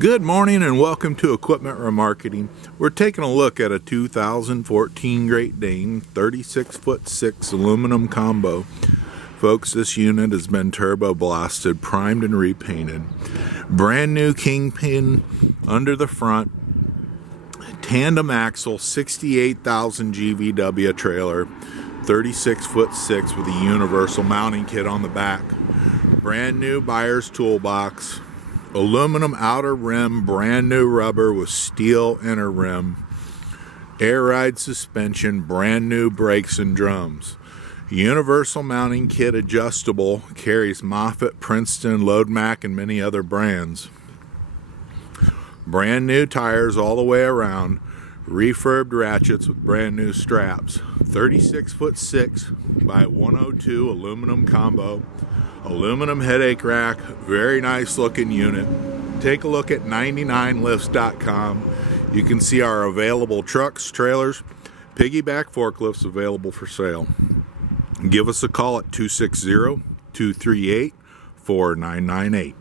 Good morning and welcome to Equipment Remarketing. We're taking a look at a 2014 Great Dane 36'6" aluminum combo. Folks, this unit has been turbo blasted, primed and repainted. Brand new kingpin under the front. Tandem axle, 68,000 GVW trailer, 36'6" with a universal mounting kit on the back. Brand new buyer's toolbox. Aluminum outer rim, brand new rubber with steel inner rim. Air ride suspension, brand new brakes and drums. Universal mounting kit adjustable, carries Moffett, Princeton, Loadmac, and many other brands. Brand new tires all the way around. Refurbed ratchets with brand new straps. 36'6" by 102 aluminum combo. Aluminum headache rack, very nice looking unit. Take a look at 99lifts.com. You can see our available trucks, trailers, piggyback forklifts available for sale. Give us a call at 260-238-4998.